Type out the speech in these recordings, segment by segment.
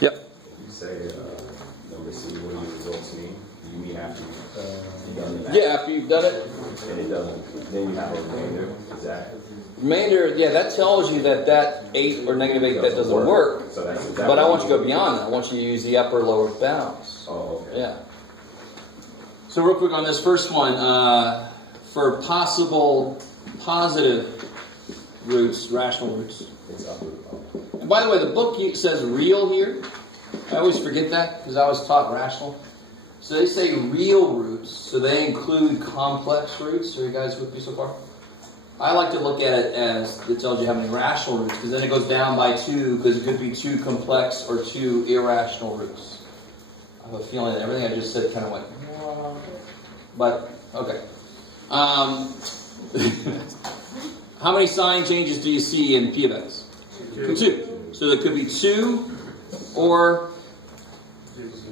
Yep. You say number C, what do your results mean? You mean after you've done the math? Yeah, after you've done it. And it doesn't, then you have a remainder. Is that? Remainder, yeah, that tells you that 8 or negative 8, that doesn't work. So that's exactly but I want you to go beyond that. I want you to use the upper lower bounds. Oh, okay. Yeah. So real quick on this first one, for possible positive roots, rational roots. It's upper. And by the way, the book says real here. I always forget that because I always taught rational. So they say real roots, so they include complex roots. Are you guys with me so far? I like to look at it as it tells you how many rational roots, because then it goes down by 2, because it could be 2 complex or 2 irrational roots. I have a feeling that everything I just said kind of went, but okay. How many sign changes do you see in P of X? 2. So there could be 2 or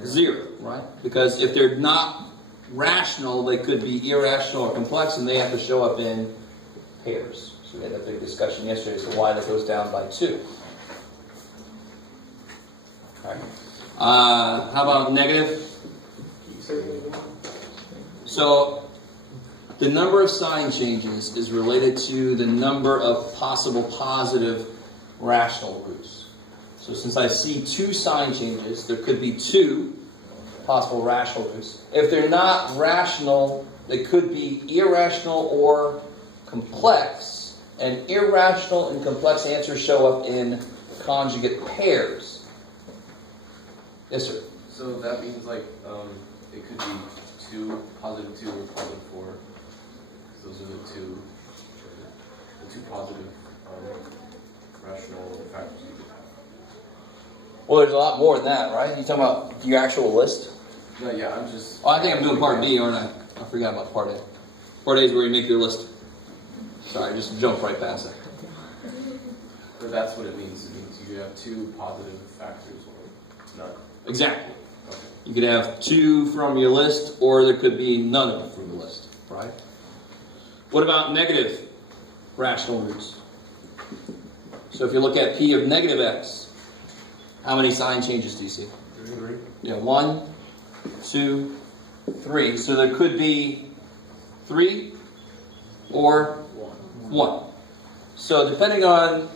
0, right? Because if they're not rational, they could be irrational or complex, and they have to show up in pairs. So we had that big discussion yesterday as to why that goes down by 2. All right. How about negative? So the number of sign changes is related to the number of possible positive rational roots. So since I see 2 sign changes, there could be 2 possible rational roots. If they're not rational, they could be irrational or complex. And irrational and complex answers show up in conjugate pairs. Yes, sir? So that means like it could be 2, positive 2 or positive 4. Those are the two positive rational factors you could have. Well, there's a lot more than that, right? You talking about your actual list? No, yeah, I'm just... Oh, I think I'm doing part B, aren't I? I forgot about part A. Part A is where you make your list. Sorry, I just jumped right past it. But that's what it means. It means you could have 2 positive factors or none. Exactly. Okay. You could have 2 from your list, or there could be none of them from the list, right? What about negative rational roots? So if you look at P of negative X, how many sign changes do you see? 3. Yeah, 1, 2, 3. So there could be 3 or 1. So depending on,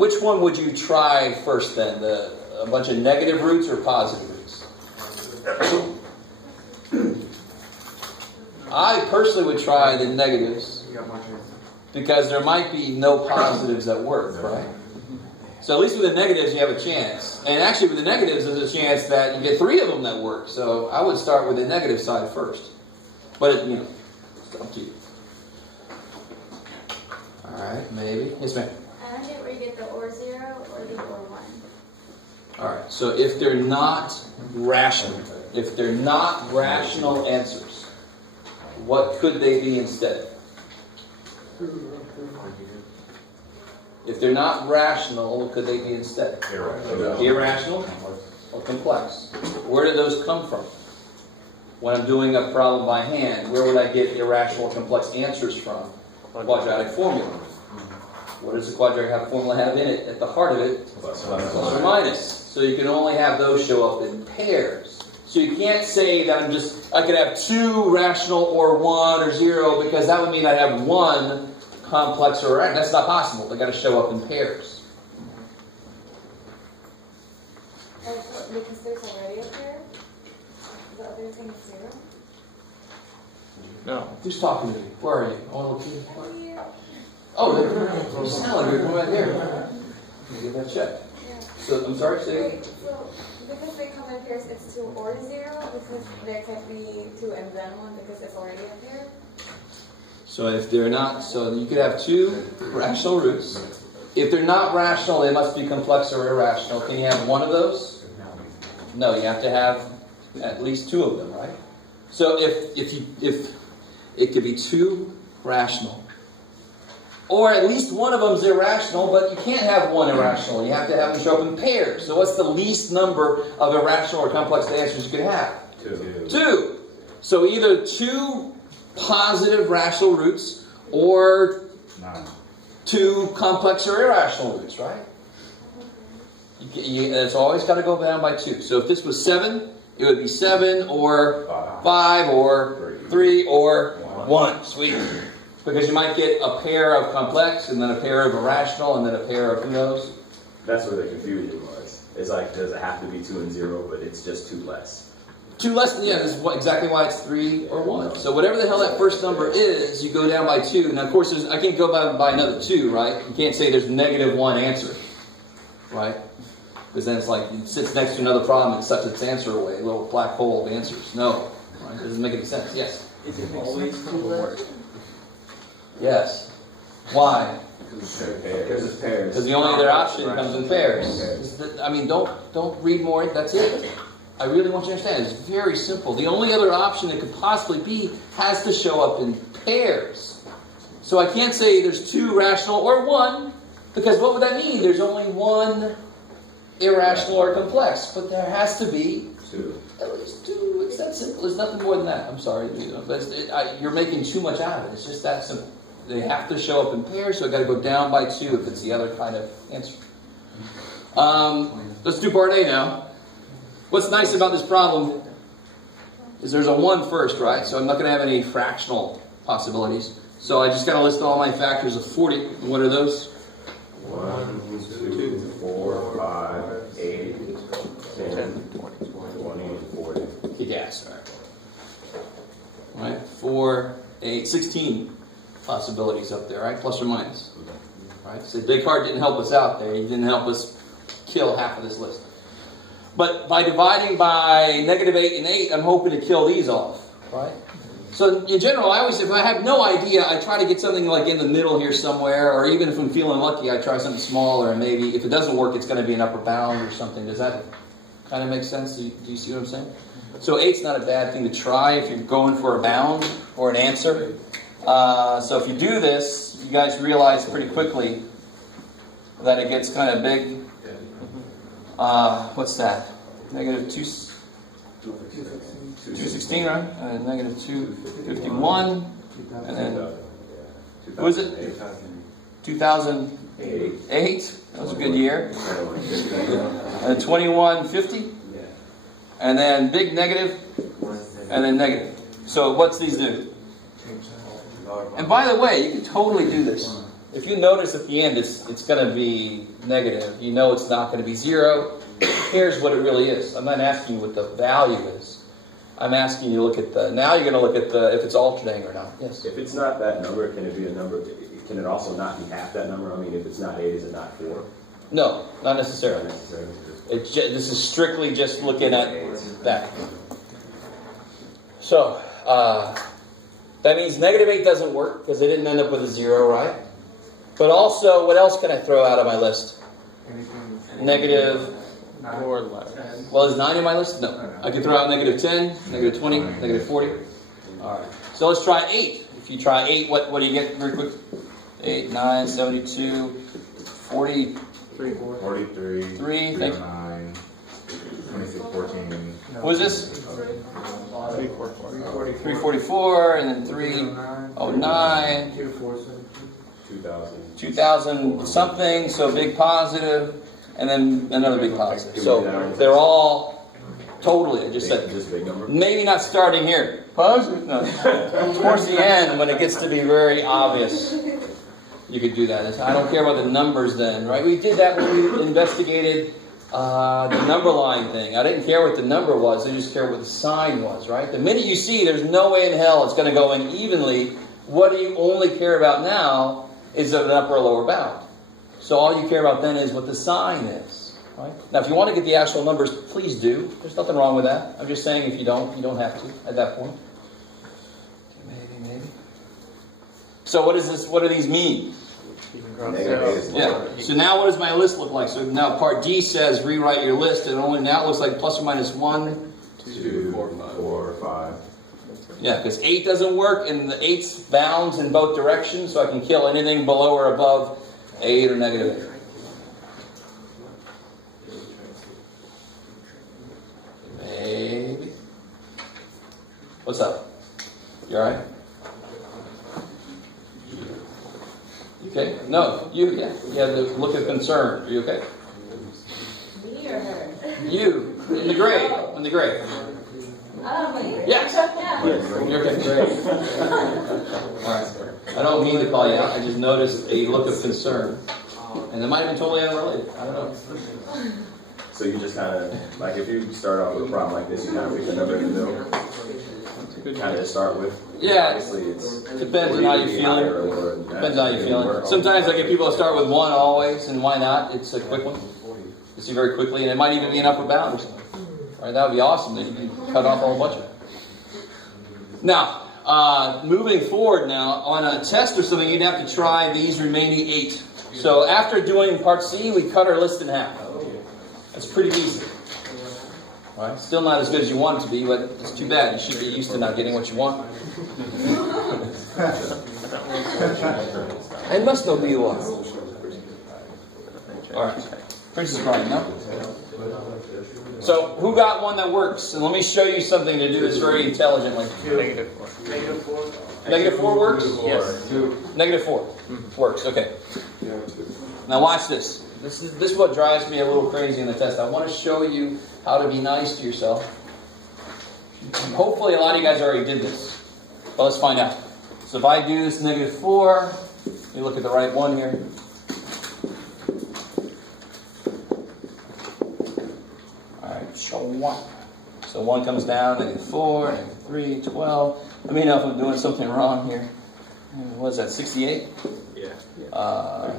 which one would you try first then? A bunch of negative roots or positive roots? I personally would try the negatives because there might be no positives that work, right? So at least with the negatives you have a chance. And actually with the negatives there's a chance that you get 3 of them that work. So I would start with the negative side first. But it's up to you. Alright, maybe. Yes, ma'am. I don't get where you get the or 0 or the or 1. Alright, so if they're not rational answers, what could they be instead? If they're not rational, what could they be instead? Irrational or complex. Where do those come from? When I'm doing a problem by hand, where would I get irrational or complex answers from? Quadratic formula. What does the quadratic formula have in it? At the heart of it, plus or minus. So you can only have those show up in pairs. So you can't say that I could have 2 rational or 1 or 0, because that would mean I'd have 1 complex or irrational. That's not possible. They've got to show up in pairs. Because there's already a pair? The other thing is 0? No. Who's talking to me? Where are you? I want to look at you. Yeah. Oh, there's salad right there. Let me give that a check. Yeah. So, I'm sorry, say Wait, so because they come in pairs, it's 2 or 0, because there can't be 2 and then 1 because it's already a pair? So if they're not, so you could have 2 rational roots. If they're not rational, they must be complex or irrational. Can you have one of those? No, you have to have at least 2 of them, right? So if it could be 2 rational, or at least one of them is irrational, but you can't have 1 irrational. You have to have them show up in pairs. So what's the least number of irrational or complex answers you could have? 2. So either 2 positive rational roots or 2 complex or irrational roots, right? It's always got to go down by 2. So if this was 7, it would be 7 or 5 or 3 or 1. Sweet. Because you might get a pair of complex, and then a pair of irrational, and then a pair of who knows. That's where the confusion was. It's like, does it have to be 2 and 0, but it's just 2 less. 2 less than, yeah, this is exactly why it's 3 or 1. So whatever the hell that first number is, you go down by 2. Now, of course, I can't go by another 2, right? You can't say there's -1 answer, right? Because then it's like it sits next to another problem and sucks its answer away, a little black hole of answers. No, right? It doesn't make any sense. Yes? Is it always 2 less? Yes. Why? Because it's pairs. Because the only other option comes in pairs. I mean, don't read more. That's it. I really want you to understand. It's very simple. The only other option it could possibly be has to show up in pairs. So I can't say there's 2 rational or 1, because what would that mean? There's only 1 irrational or complex, but there has to be 2. At least 2. It's that simple. There's nothing more than that. I'm sorry, but you're making too much out of it. It's just that simple. They have to show up in pairs, so I've got to go down by 2 if it's the other kind of answer. Let's do part A now. What's nice about this problem is there's a 1 first, right? So I'm not going to have any fractional possibilities. So I just got to list all my factors of 40. And what are those? 1, 2, 4, 5, 8, 10, 20, and 40. Kick ass, all right? 4, 8, 16 possibilities up there, right? Plus or minus. Right? So Descartes didn't help us out there. He didn't help us kill half of this list. But by dividing by -8 and 8, I'm hoping to kill these off, right? So in general, if I have no idea, I try to get something like in the middle here somewhere, or even if I'm feeling lucky, I try something smaller, and maybe if it doesn't work, it's going to be an upper bound or something. Does that kind of make sense? Do you see what I'm saying? So 8's not a bad thing to try if you're going for a bound or an answer. So if you do this, you guys realize pretty quickly that it gets kind of big. What's that? -216, right? -251, and then who is it? 2008. That was a good year. And 2150, and then big negative, and then negative. So what's these do? And by the way, you can totally do this. If you notice at the end, it's going to be negative. You know it's not going to be 0. Here's what it really is. I'm not asking you what the value is. I'm asking you to look at now you're going to look at if it's alternating or not. Yes? If it's not that number, can it be a number? Can it also not be half that number? I mean, if it's not 8, is it not 4? No, not necessarily. Not necessarily. This is strictly just looking at that. So, that means -8 doesn't work because it didn't end up with a 0, right? But also, what else can I throw out of my list? Negative. Well, is 9 in my list? No. I can throw out -10, -20, -40. All right. So let's try 8. If you try 8, what do you get very quick? 8, 9, 72, 40. 43, 3, thank you. 9, 26, 14. What is this? 344, and then 309. 2000 something, so big positive, and then another big positive. So they're all totally, I just said, maybe not starting here. Positive? No. Towards the end, when it gets to be very obvious, you could do that. I don't care about the numbers then, right? We did that when we investigated the number line thing. I didn't care what the number was, I just cared what the sign was, right? The minute you see there's no way in hell it's going to go in evenly, what do you only care about now is an upper or lower bound. So all you care about then is what the sign is, right? Now, if you want to get the actual numbers, please do. There's nothing wrong with that. I'm just saying if you don't have to at that point. Maybe. So what is this? What do these mean? Yeah. So now what does my list look like? So now part D says rewrite your list, and only now it looks like plus or minus 1, 2, 4, 5. Yeah, because 8 doesn't work, and the 8's bounds in both directions, so I can kill anything below or above 8 or -8. Maybe. What's up? You alright? You okay? No, you, yeah. You had the look of concern. Are you okay? You, in the grave. In the grave. Me? Yes. Yeah. You're okay. Alright. I don't mean to call you out. I just noticed a look of concern. And it might have been totally unrelated. I don't know. So you just kind of, like if you start off with a problem like this, you kind of pick the number in the middle. Kind of start with. Yeah. Obviously, it's Depends on how you're feeling. Depends on how you're feeling. Sometimes I get people to start with 1 always, and why not? It's a quick one. You see very quickly, and it might even be an upper bound or something. Right? That would be awesome. Then you can cut off a whole bunch of it. Now, moving forward now, on a test or something, you'd have to try these remaining 8. So after doing part C, we cut our list in half. That's pretty easy. All right? Still not as good as you want it to be, but it's too bad. You should be used to not getting what you want. I must know who you are. All right. Princess Brian, no? So, who got one that works? And let me show you something to do this very intelligently. -4. -4 works? Yes. -4 works, okay. Now watch this. This is what drives me a little crazy in the test. I want to show you how to be nice to yourself. Hopefully a lot of you guys already did this. But let's find out. So if I do this -4, let me look at the right one here. Alright, show 1. So 1 comes down, -4, -3, 12. Let me know if I'm doing something wrong here. What is that, 68? Yeah.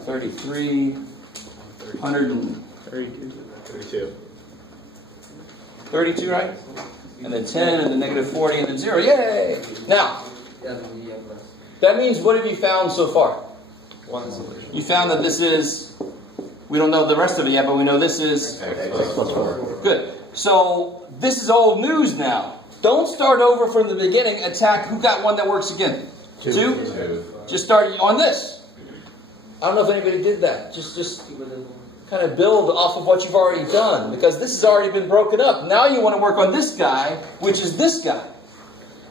33, 32. 32, right? And then 10, and then -40, and then 0. Yay! Now, that means what have you found so far? One solution. You found that this is, we don't know the rest of it yet, but we know this is X plus 4. good. So, this is old news now. Don't start over from the beginning. Attack, who got one that works again? 2? Just start on this. I don't know if anybody did that. Just kind of build off of what you've already done, because this has already been broken up. Now you want to work on this guy, which is this guy.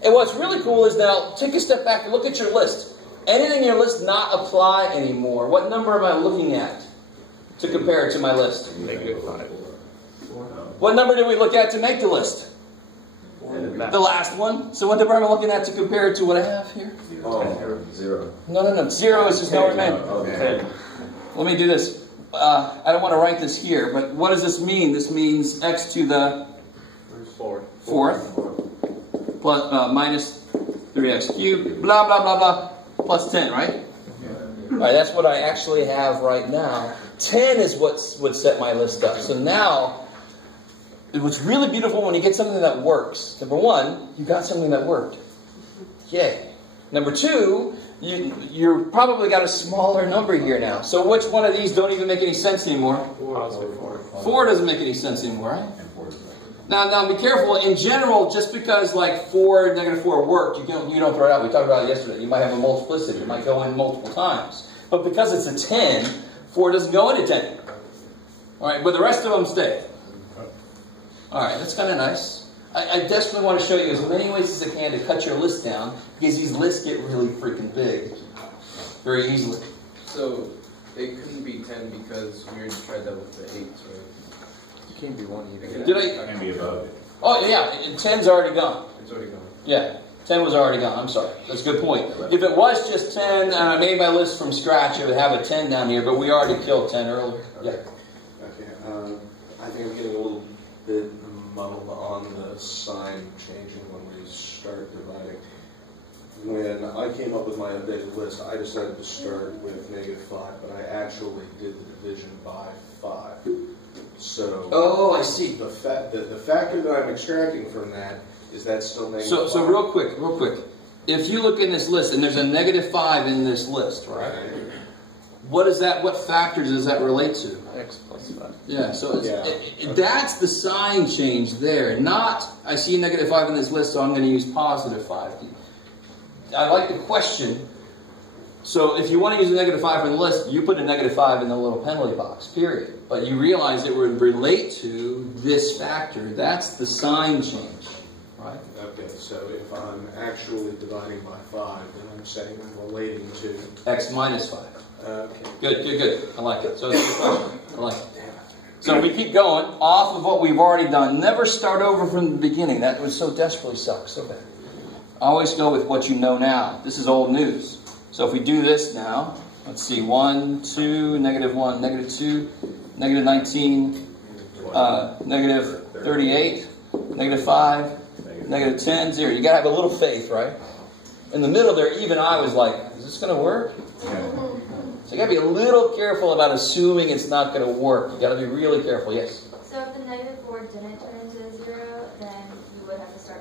And what's really cool is now, take a step back and look at your list. Anything in your list not apply anymore. What number am I looking at to compare it to my list? -5. What number did we look at to make the list? The last one. So what number am I looking at to compare it to what I have here? Oh, 0. No. 0 is just no remain. Okay. Let me do this. I don't want to write this here, but what does this mean? This means x to the 4th plus minus 3x cubed, blah, blah, blah, blah, plus 10, right? All right, that's what I actually have right now. 10 is what would set my list up. So now, what's really beautiful when you get something that works, number 1, you got something that worked. Yay. Number 2, you're probably got a smaller number here now. So which one of these don't even make any sense anymore? 4 doesn't make any sense anymore, right? Now be careful. In general, just because like 4, -4 worked, you don't throw it out. We talked about it yesterday. You might have a multiplicity. It might go in multiple times. But because it's a 10, 4 doesn't go into 10. All right, but the rest of them stay. All right, that's kind of nice. I desperately want to show you as many ways as I can to cut your list down, because these lists get really freaking big very easily. So it couldn't be 10 because we already tried that with the 8s, right? It can't be 1 either. Did I? That can be above it. Oh, yeah, 10's already gone. It's already gone. Yeah, 10 was already gone. I'm sorry. That's a good point. If it was just 10, and I made my list from scratch, it would have a 10 down here, but we already killed 10 earlier. Yeah. Okay, I think I'm getting a little bit muddled on the sign changing when we start dividing. When I came up with my updated list, I decided to start with -5, but I actually did the division by 5. So, Oh, I see. the factor that I'm extracting from that is that still -5. So real quick. If you look in this list, and there's a -5 in this list, right? What factors does that relate to? X plus 5. Yeah, so that's the sign change there. Not, I see a -5 in this list, so I'm going to use +5. I like the question. So if you want to use a -5 in the list, you put a -5 in the little penalty box, period. But you realize it would relate to this factor. That's the sign change, right? Okay, so if I'm actually dividing by 5, then I'm saying I'm relating to... X minus 5. Okay. Good. I like it. So it's a good question. I like it. So we keep going off of what we've already done. Never start over from the beginning. That would so desperately suck, so bad. Always go with what you know now. This is old news. So if we do this now, let's see, 1, 2, negative 1, negative 2, negative 19, negative 38, negative 5, negative 10, 0. You got to have a little faith, right? In the middle there, even I was like, is this going to work? So you got to be a little careful about assuming it's not going to work. You got to be really careful. Yes? So if the negative 4 didn't turn into a 0, then you would have to start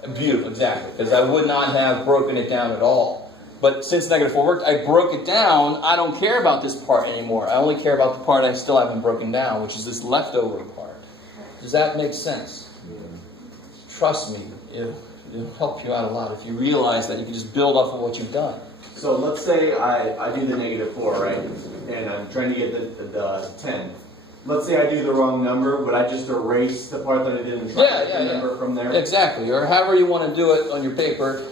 from the... Beautiful, exactly. Because I would not have broken it down at all. But since negative 4 worked, I broke it down. I don't care about this part anymore. I only care about the part I still haven't broken down, which is this leftover part. Does that make sense? Trust me, it'll help you out a lot if you realize that you can just build off of what you've done. So let's say I do the negative 4, right? And I'm trying to get the 10. Let's say I do the wrong number. Would I just erase the part that I didn't try to get the number from there? Exactly. Or however you want to do it on your paper.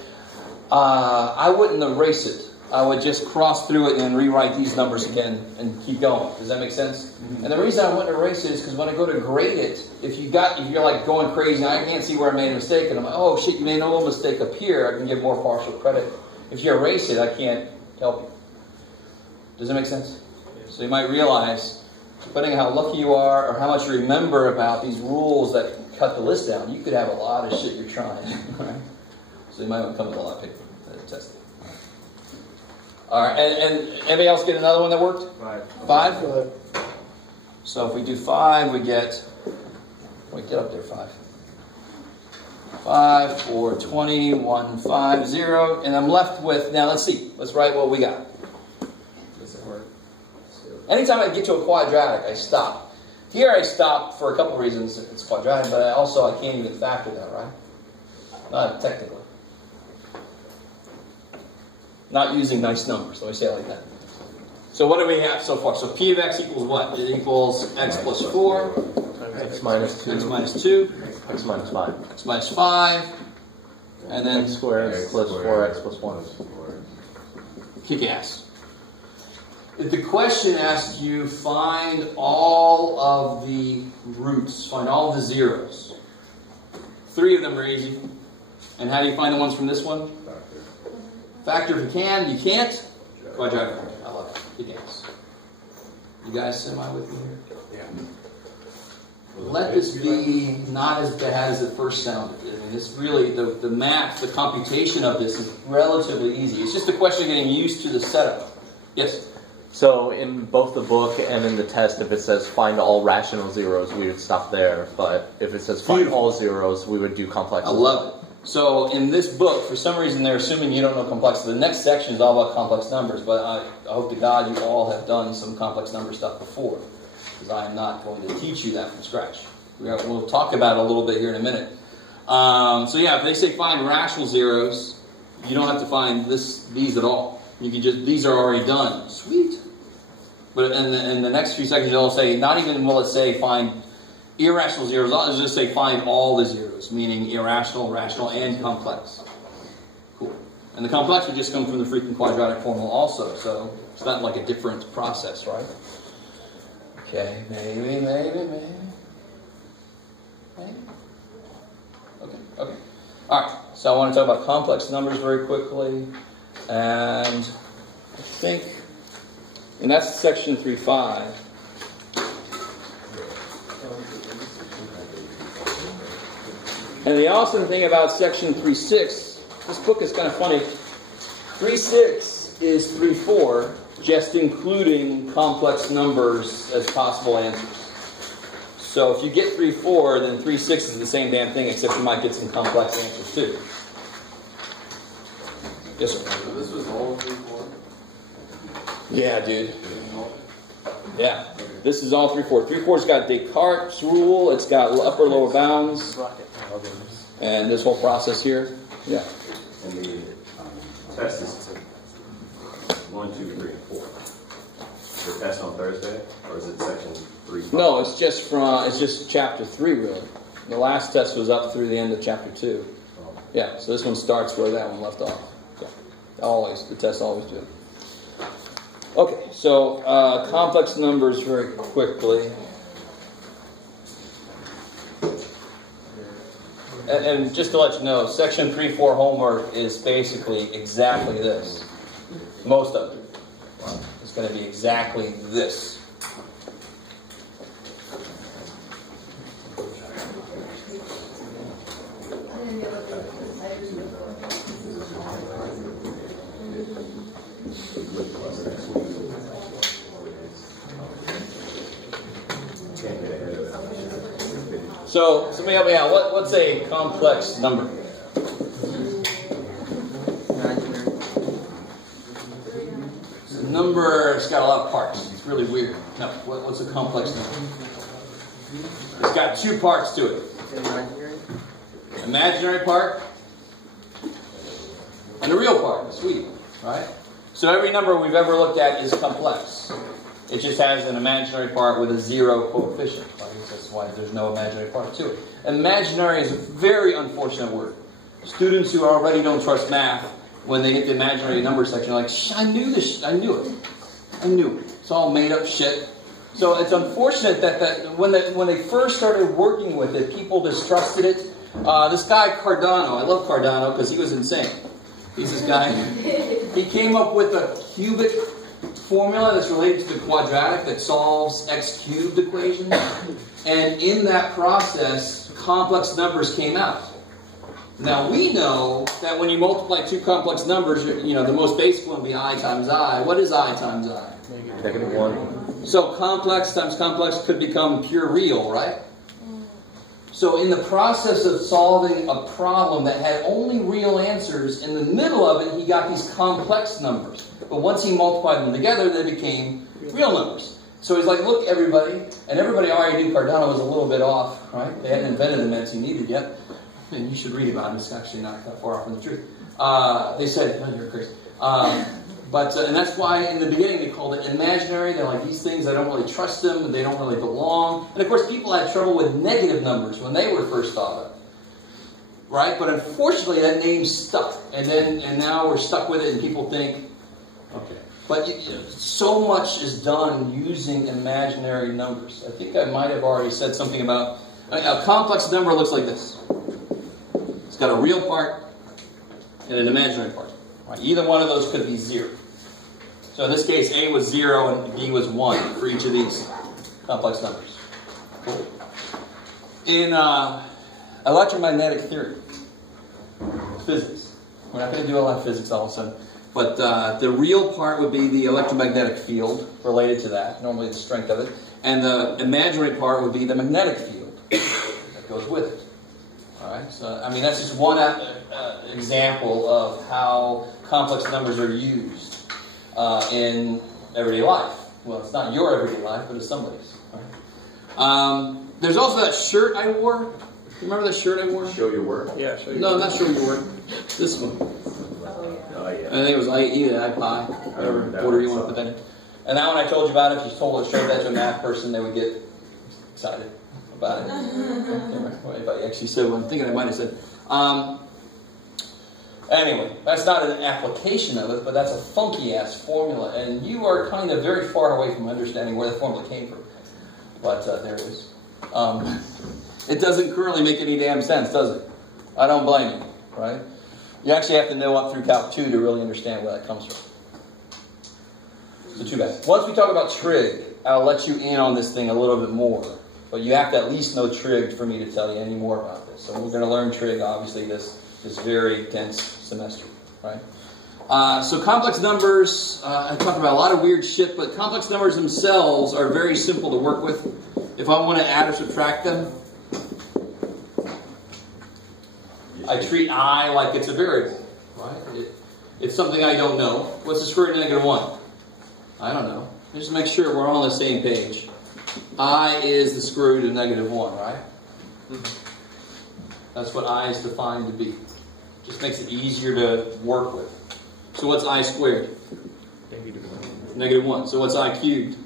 I wouldn't erase it. I would just cross through it and rewrite these numbers again and keep going. Does that make sense? Mm-hmm. And the reason I wouldn't erase it is because when I go to grade it, if you're like going crazy, I can't see where I made a mistake, and I'm like, oh shit, you made a little mistake up here, I can give more partial credit. If you erase it, I can't help you. Does that make sense? So you might realize, depending on how lucky you are or how much you remember about these rules that cut the list down, you could have a lot of shit you're trying. Right? So you might want to come with a lot of paper to test it. All right, and anybody else get another one that worked? 5? So if we do 5, we get, wait, get up there, 5. 5, 4, 20, 1, 5, 0, and I'm left with, now let's see, let's write what we got. Anytime I get to a quadratic, I stop. Here I stop for a couple reasons. It's quadratic, but I can't even factor that, right? Not technically. Not using nice numbers, let me say it like that. So what do we have so far? So P of x equals what? It equals x plus 4. X minus 2. X minus 2. X minus 5. X minus 5. And then X squared plus 4x plus 1. Kick ass. If the question asks you, find all of the roots, find all of the zeros. 3 of them are easy. And how do you find the ones from this one? Factor if you can. You can't? Quadratic. I love it. Kick ass. You guys semi with me here? Yeah. Let this be not as bad as it first sounded. I mean, this really, the math, the computation of this is relatively easy. It's just a question of getting used to the setup. Yes? So in both the book and in the test, if it says find all rational zeros, we would stop there. But if it says find all zeros, we would do complexes. I love it. So in this book, for some reason, they're assuming you don't know complexity. The next section is all about complex numbers, but I hope to God you all have done some complex number stuff before, because I am not going to teach you that from scratch. We'll talk about it a little bit here in a minute. So yeah, if they say find rational zeros, you don't have to find these at all. You can just, these are already done. Sweet. But in the next few sections, it'll say, not even will it say find irrational zeros, it'll just say find all the zeros, meaning irrational, rational, and complex. Cool. And the complex would just come from the freaking quadratic formula also, so it's not like a different process, right? Okay, maybe. Okay. Alright, so I want to talk about complex numbers very quickly, and I think, and that's section 3.5. And the awesome thing about section 3.6, this book is kind of funny. 3.6 is 3.4, just including complex numbers as possible answers. So if you get 3.4, then 3.6 is the same damn thing, except you might get some complex answers too. Yes, sir. So this was all 3-4? Yeah, dude. Yeah. This is all 3-4. 3-4's got Descartes' rule. It's got upper lower bounds. And this whole process here. Yeah. And the test is 1, 2, 3, and 4. The test on Thursday, or is it section 3? No, it's just chapter 3 really. The last test was up through the end of chapter 2. Yeah, so this one starts where that one left off. Yeah. The tests always do. Okay, so complex numbers very quickly. And just to let you know, section 3-4 homework is basically exactly this. Most of it. It's going to be exactly this. So, somebody help me out. What's a complex number? It's a number that's got a lot of parts. It's really weird. No, what's a complex number? It's got two parts to it. Imaginary part and the real part. Sweet, right? So every number we've ever looked at is complex. It just has an imaginary part with a zero coefficient. Right? That's why there's no imaginary part to it. Imaginary is a very unfortunate word. Students who already don't trust math, when they hit the imaginary number section, are like, I knew this. I knew it. I knew it. It's all made up shit. So it's unfortunate that when they first started working with it, people distrusted it. This guy Cardano, I love Cardano because he was insane. He's this guy. He came up with a cubic formula that's related to the quadratic that solves x cubed equations. And in that process, complex numbers came out. Now we know that when you multiply two complex numbers, the most basic one would be I times I. What is I times I? -1. So complex times complex could become pure real, right? So in the process of solving a problem that had only real answers, in the middle of it, he got these complex numbers. But once he multiplied them together, they became real numbers. So he's like, look, everybody, and everybody already knew Cardano was a little bit off, right? They hadn't invented the medicine needed yet. And you should read about it. It's actually not that far off from the truth. They said, oh, you're crazy. And that's why in the beginning they called it imaginary. They're like, these things, I don't really trust them. They don't really belong. And of course, people had trouble with negative numbers when they were first thought of. Right? But unfortunately, that name stuck. And now we're stuck with it and people think, okay. But so much is done using imaginary numbers. I think I might have already said something about a complex number looks like this. It's got a real part and an imaginary part. Right? Either one of those could be 0. So in this case, A was 0 and B was 1 for each of these complex numbers. Cool. In electromagnetic theory, physics, we're not going to do a lot of physics all of a sudden, but the real part would be the electromagnetic field related to that, normally the strength of it, and the imaginary part would be the magnetic field that goes with it. All right, so I mean that's just one example of how complex numbers are used in everyday life. Well, it's not your everyday life, but it's somebody's. Right? There's also that shirt I wore. Remember that shirt I wore? Show your work? Yeah, show your No, I'm not sure your work. This one. Oh, yeah. I think it was iPie, whatever order you want to put that in. And that one I told you about, if you told show that to a math person, they would get excited about it. I can't remember if I actually said what I'm thinking I might have said. Anyway, that's not an application of it, but that's a funky-ass formula. And you are kind of very far away from understanding where the formula came from. But there it is. It doesn't currently make any damn sense, does it? I don't blame you, right? You actually have to know up through Calc 2 to really understand where that comes from. So too bad. Once we talk about trig, I'll let you in on this thing a little bit more. But you have to at least know trig for me to tell you any more about this. So we're going to learn trig, obviously, this very dense semester, right? So complex numbers, I talked about a lot of weird shit, but complex numbers themselves are very simple to work with. If I want to add or subtract them, I treat I like it's a variable, right? It's something I don't know. What's the square root of -1? I don't know. Just make sure we're all on the same page. I is the square root of -1, right? That's what I is defined to be. Just makes it easier to work with. So what's I squared? -1. So what's I cubed?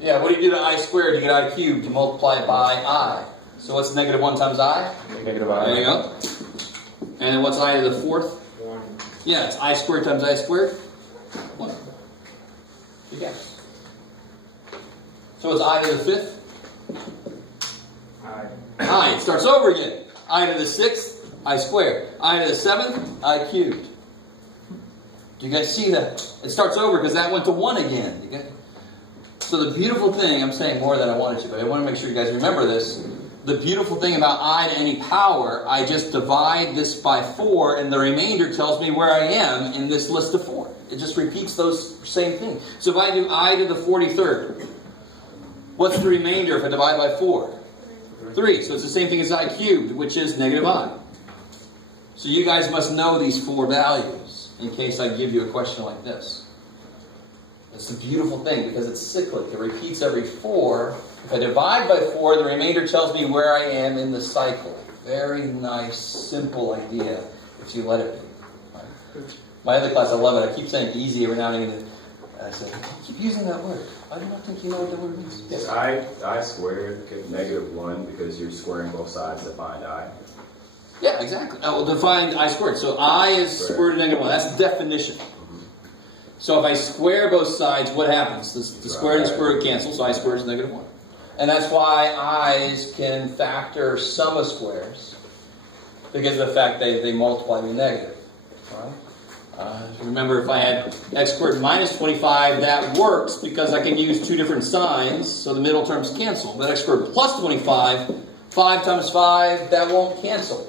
Yeah, what do you do to I squared? You get I cubed. You multiply it by I. So what's -1 times I? -I. There you go. And then what's I to the 4th? 1. Yeah, it's I squared times I squared. 1. You guess. So it's I to the 5th? I. It starts over again. I to the 6th, I squared. I to the 7th, I cubed. Do you guys see that? It starts over because that went to 1 again. So the beautiful thing, I'm saying more than I wanted to, but I want to make sure you guys remember this. The beautiful thing about I to any power, I just divide this by 4, and the remainder tells me where I am in this list of 4. It just repeats those same things. So if I do I to the 43rd, what's the remainder if I divide by 4? 3. So it's the same thing as I cubed, which is negative I. So you guys must know these 4 values in case I give you a question like this. It's a beautiful thing because it's cyclic. It repeats every 4. If I divide by 4, the remainder tells me where I am in the cycle. Very nice, simple idea if you let it be. Right? My other class, I love it. I keep saying easy every now and again. And I say, keep using that word. I do not think you know what the word means. Yes. I squared negative 1 because you're squaring both sides to find I. Yeah, exactly. I will define I squared. So I is square root of negative 1. That's the definition. So if I square both sides, what happens? The square and the square root cancel, so I squared is negative 1. And that's why i's can factor sum of squares, because of the fact that they multiply to negative. Right? Remember, if I had x squared minus 25, that works because I can use 2 different signs, so the middle terms cancel. But x squared plus 25, 5 times 5, that won't cancel.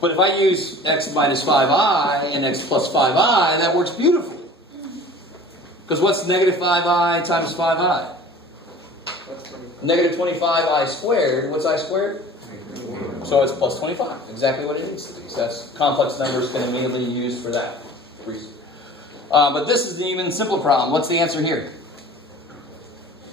But if I use x minus 5i and x plus 5i, that works beautifully. Because what's negative 5i times 5i? Negative 25i squared. What's I squared? So it's plus 25. Exactly what it needs to be. So that's complex numbers can immediately be used for that reason. But this is an even simpler problem. What's the answer here?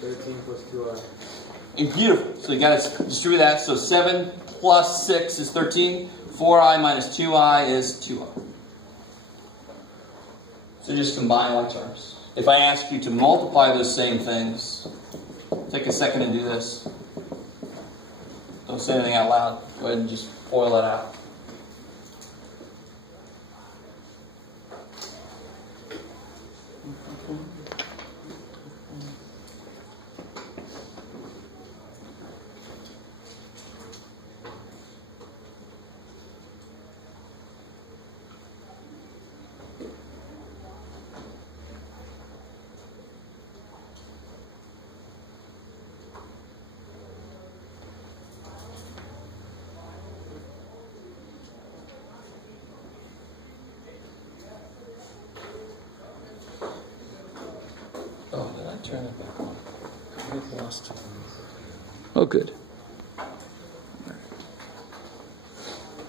13 plus 2i. Beautiful. So you got to distribute that. So 7 plus 6 is 13. 4i minus 2i is 2i. So just combine like terms. If I ask you to multiply those same things, take a second and do this. Don't say anything out loud. Go ahead and just FOIL it out. Oh, did I turn it back on? I lost. Oh, good.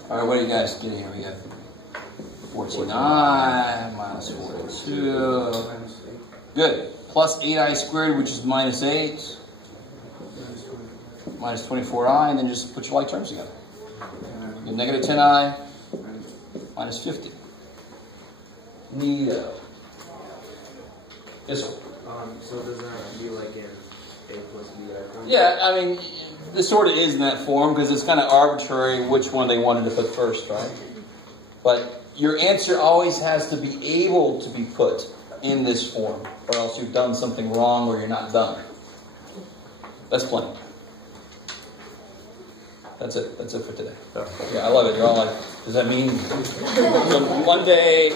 All right, what do you guys get here? We got 14i minus 42. Good. Plus 8i squared, which is minus 8. Minus 24i, and then just put your like terms together. You get negative 10i minus 50. Neato. This one. So does that be like in A plus B? Yeah, I mean, this sort of is in that form because it's kind of arbitrary which one they wanted to put first, right? But your answer always has to be able to be put in this form, or else you've done something wrong or you're not done. That's plenty. That's it. That's it for today. Yeah, I love it. You're all like, does that mean? So one day,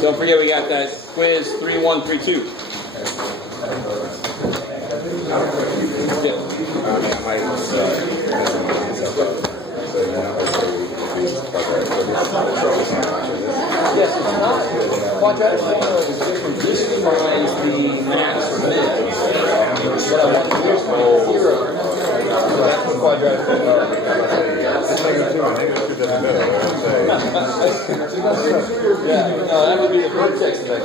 don't forget we got that quiz 3132. Yes, it's not. Quadratic formula is different. This defines the max or min. What I want to do is find 0. So that's the quadratic formula. Yeah, no, that would be the vertex of that.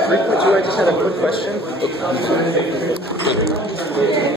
I just had a quick question.